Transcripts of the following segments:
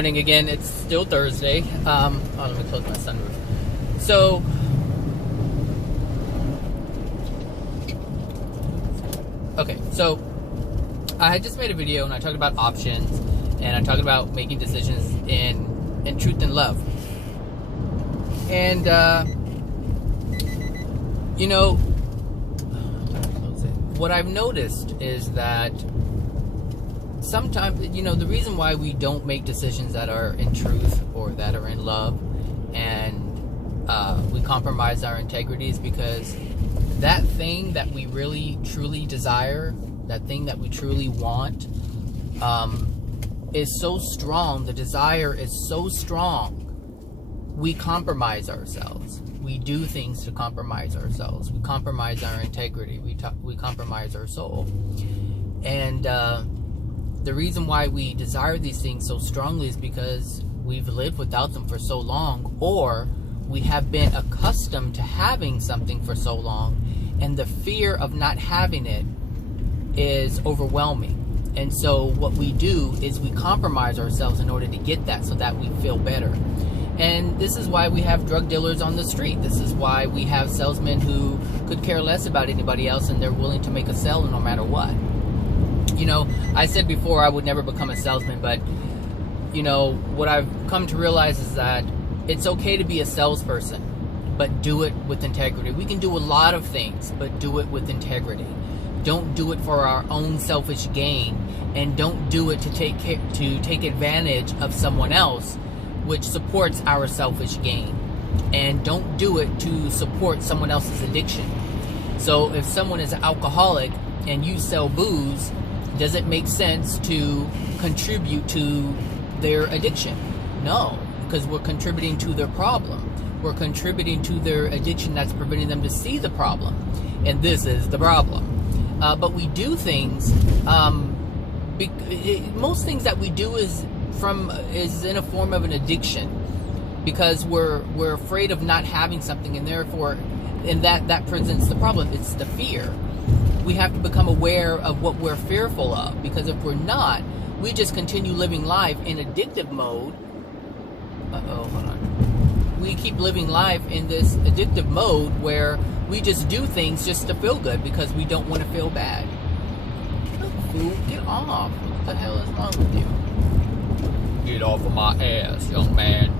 morning again. It's still Thursday. Let me close my sunroof. So, okay, so I just made a video and I talked about options and I talked about making decisions in truth and love. And, you know, what I've noticed is that sometimes, you know, the reason why we don't make decisions that are in truth or that are in love and we compromise our integrity is because that thing that we really truly desire, that thing that we truly want, is so strong, the desire is so strong, we compromise ourselves. We do things to compromise ourselves. We compromise our integrity. We compromise our soul. And the reason why we desire these things so strongly is because we've lived without them for so long, or we have been accustomed to having something for so long, and the fear of not having it is overwhelming. And so what we do is we compromise ourselves in order to get that, so that we feel better. And this is why we have drug dealers on the street. This is why we have salesmen who could care less about anybody else and they're willing to make a sale no matter what. You know, I said before I would never become a salesman, but, you know, what I've come to realize is that it's okay to be a salesperson, but do it with integrity. We can do a lot of things, but do it with integrity. Don't do it for our own selfish gain, and don't do it to take advantage of someone else, which supports our selfish gain. And don't do it to support someone else's addiction. So if someone is an alcoholic and you sell booze, does it make sense to contribute to their addiction? No, because we're contributing to their problem. We're contributing to their addiction that's preventing them to see the problem. And this is the problem. But we do things, most things that we do is in a form of an addiction, because we're afraid of not having something, and therefore, and that presents the problem. It's the fear. We have to become aware of what we're fearful of, because if we're not, we just continue living life in addictive mode. Hold on. We keep living life in this addictive mode where we just do things just to feel good because we don't want to feel bad. Fool, get off. What the hell is wrong with you? Get off of my ass, young man.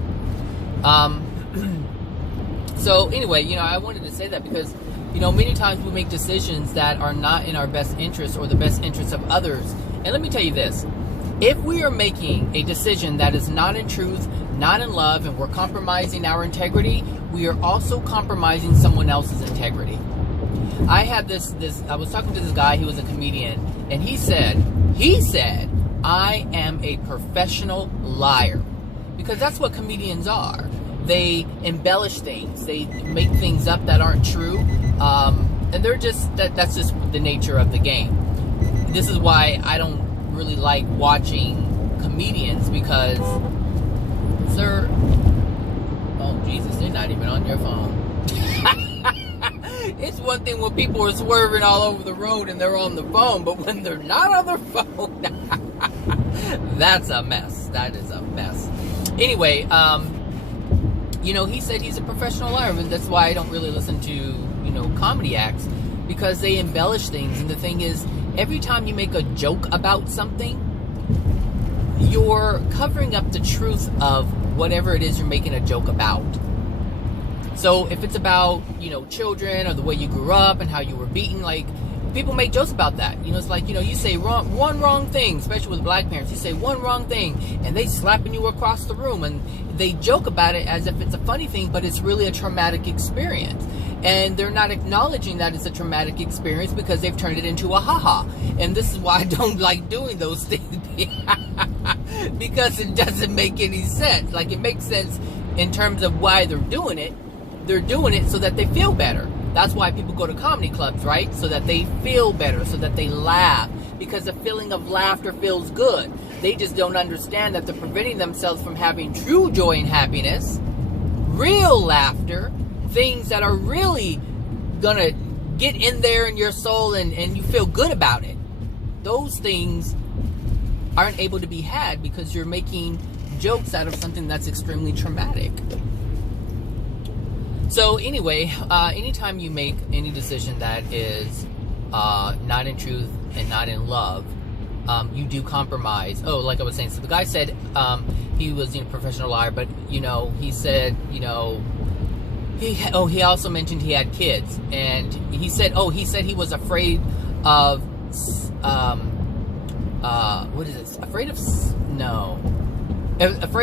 So anyway, you know, I wanted to say that because, you know, many times we make decisions that are not in our best interest or the best interest of others. And let me tell you this. If we are making a decision that is not in truth, not in love, and we're compromising our integrity, we are also compromising someone else's integrity. I had I was talking to this guy, he was a comedian, and he said, I am a professional liar. Because that's what comedians are. They embellish things. They make things up that aren't true. And they're just, that's just the nature of the game. This is why I don't really like watching comedians, because they're, oh Jesus, they're not even on your phone. It's one thing when people are swerving all over the road and they're on the phone, but when they're not on their phone, that's a mess. That is a mess. Anyway, you know, he said he's a professional liar, and that's why I don't really listen to, you know, comedy acts, because they embellish things. And the thing is, every time you make a joke about something, you're covering up the truth of whatever it is you're making a joke about. So if it's about, you know, children or the way you grew up and how you were beaten, like, people make jokes about that. You know, it's like, you know, you say one wrong thing, especially with black parents. You say one wrong thing, and they slapping you across the room, and they joke about it as if it's a funny thing, but it's really a traumatic experience. And they're not acknowledging that it's a traumatic experience because they've turned it into a ha-ha. And this is why I don't like doing those things, because it doesn't make any sense. Like, it makes sense in terms of why they're doing it. They're doing it so that they feel better. That's why people go to comedy clubs, right? So that they feel better, so that they laugh. Because the feeling of laughter feels good. They just don't understand that they're preventing themselves from having true joy and happiness, real laughter, things that are really gonna get in there in your soul and you feel good about it. Those things aren't able to be had because you're making jokes out of something that's extremely traumatic. So anyway, anytime you make any decision that is not in truth and not in love, you do compromise. Oh, like I was saying, so the guy said he was a professional liar, but he said he also mentioned he had kids, and he said he was afraid of what is this? Afraid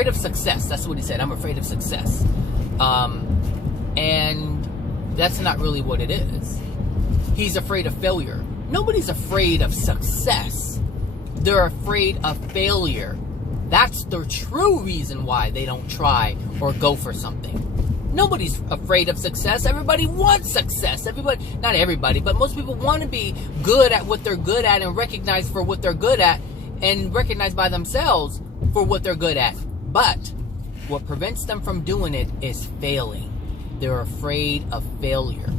of success. That's what he said. I'm afraid of success. And that's not really what it is. He's afraid of failure. Nobody's afraid of success. They're afraid of failure. That's the true reason why they don't try or go for something. Nobody's afraid of success. Everybody wants success. Not everybody, but most people want to be good at what they're good at and recognized for what they're good at and recognized by themselves for what they're good at. But what prevents them from doing it is failing. They're afraid of failure.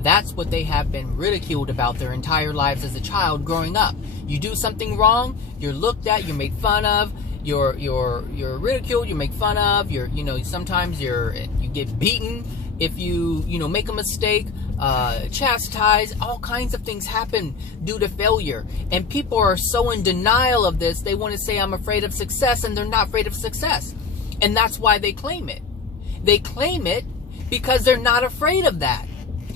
That's what they have been ridiculed about their entire lives as a child growing up. You do something wrong, you're looked at, you're made fun of, you're ridiculed, you're made fun of, sometimes you get beaten if you make a mistake, chastised. All kinds of things happen due to failure. And people are so in denial of this, they want to say I'm afraid of success, and they're not afraid of success. And that's why they claim it. They claim it because they're not afraid of that.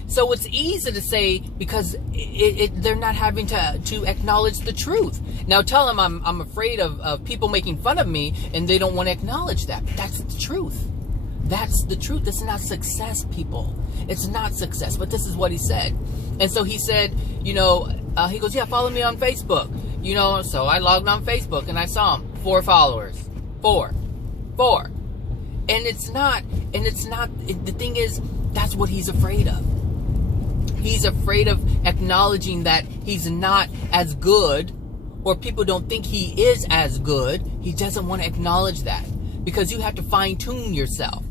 So it's easy to say because they're not having to acknowledge the truth. Now tell them I'm afraid of people making fun of me, and they don't want to acknowledge that. But that's the truth. That's the truth. It's not success, people. It's not success. But this is what he said. And so he said, he goes, yeah, follow me on Facebook. So I logged on Facebook and I saw him. 4 followers. 4. And it's not, the thing is, that's what he's afraid of. He's afraid of acknowledging that he's not as good, or people don't think he is as good. He doesn't want to acknowledge that because you have to fine-tune yourself.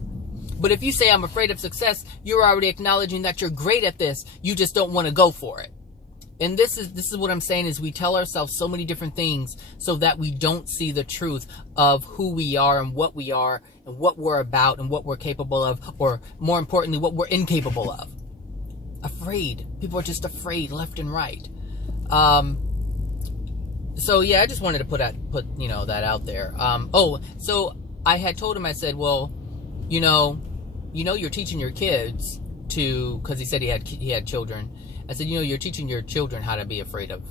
But if you say, I'm afraid of success, you're already acknowledging that you're great at this. You just don't want to go for it. And this is what I'm saying, is we tell ourselves so many different things so that we don't see the truth of who we are and what we're about and what we're capable of, or more importantly, what we're incapable of. Afraid. People are just afraid left and right. So yeah, I just wanted to put that out there. So I had told him, I said, well, you're teaching your kids because he said he had children. I said, you're teaching your children how to be afraid of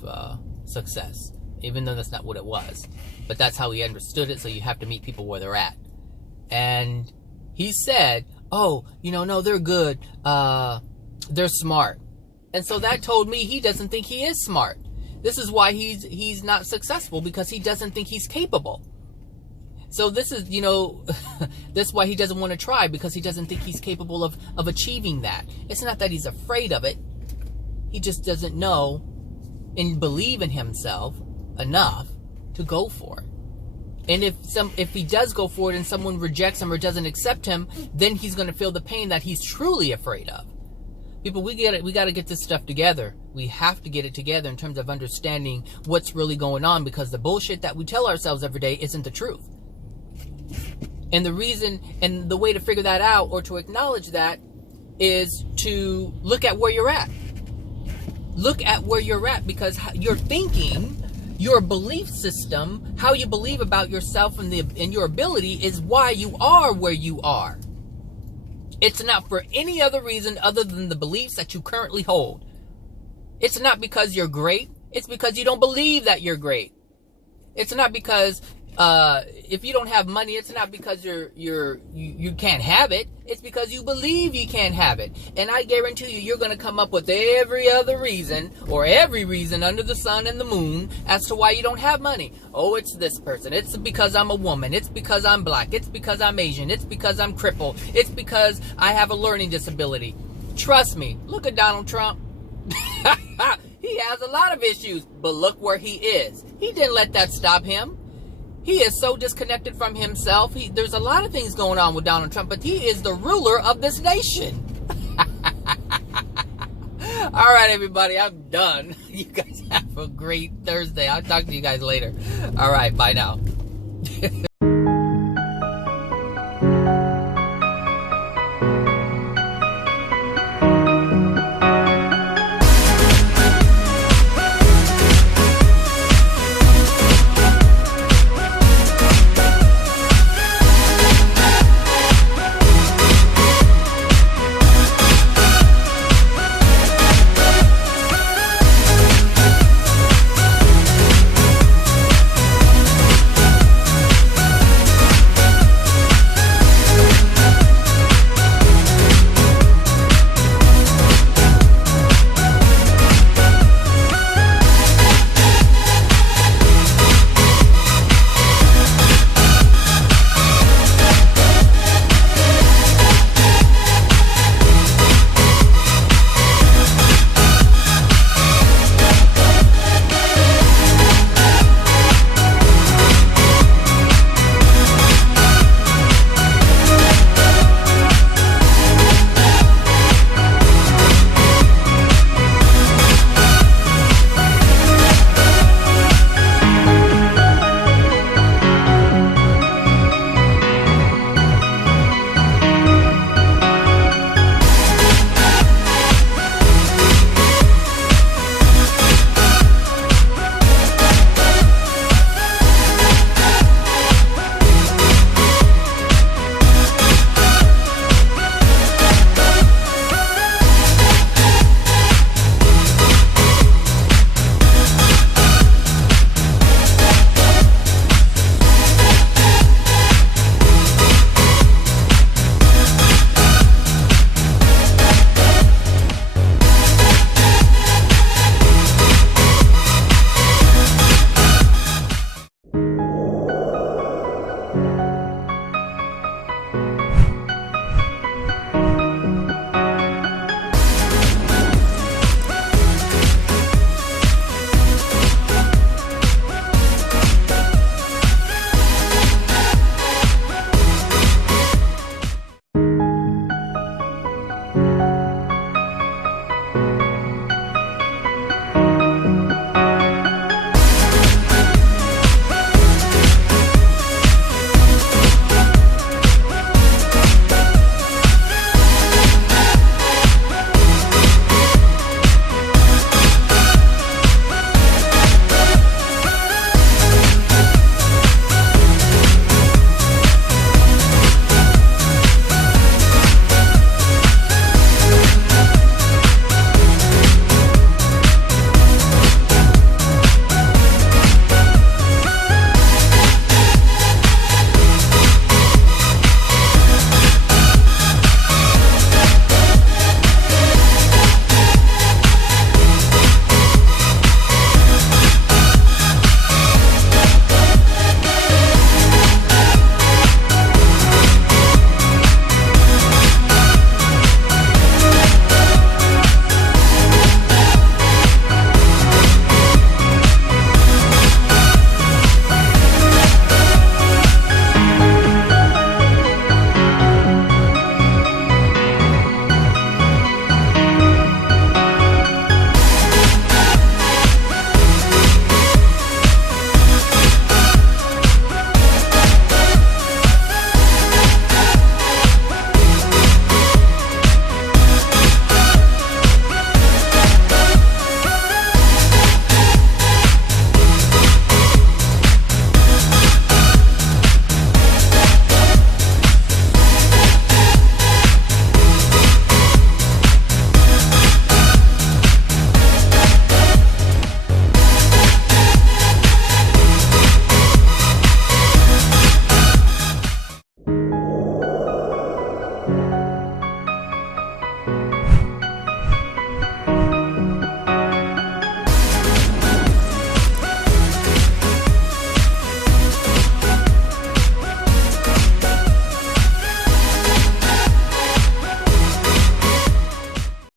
success, even though that's not what it was. But that's how he understood it, so you have to meet people where they're at. And he said, no, they're good. They're smart. And so that told me he doesn't think he is smart. This is why he's not successful, because he doesn't think he's capable. So this is, that's why he doesn't want to try, because he doesn't think he's capable of achieving that. It's not that he's afraid of it. He just doesn't know and believe in himself enough to go for it. And if he does go for it and someone rejects him or doesn't accept him, then he's going to feel the pain that he's truly afraid of. People, we got to get this stuff together. We have to get it together in terms of understanding what's really going on, because the bullshit that we tell ourselves every day isn't the truth. And the reason and the way to figure that out, or to acknowledge that, is to look at where you're at. Look at where you're at, because your thinking, your belief system, how you believe about yourself and your ability is why you are where you are. It's not for any other reason other than the beliefs that you currently hold. It's not because you're great. It's because you don't believe that you're great. It's not because if you don't have money, it's not because you can't have it. It's because you believe you can't have it. And I guarantee you're going to come up with every other reason, or every reason under the sun and the moon, as to why you don't have money. Oh, it's this person. It's because I'm a woman. It's because I'm black. It's because I'm Asian. It's because I'm crippled. It's because I have a learning disability. Trust me. Look at Donald Trump. He has a lot of issues, but look where he is. He didn't let that stop him. He is so disconnected from himself. There's a lot of things going on with Donald Trump, but he is the ruler of this nation. All right, everybody, I'm done. You guys have a great Thursday. I'll talk to you guys later. All right, bye now.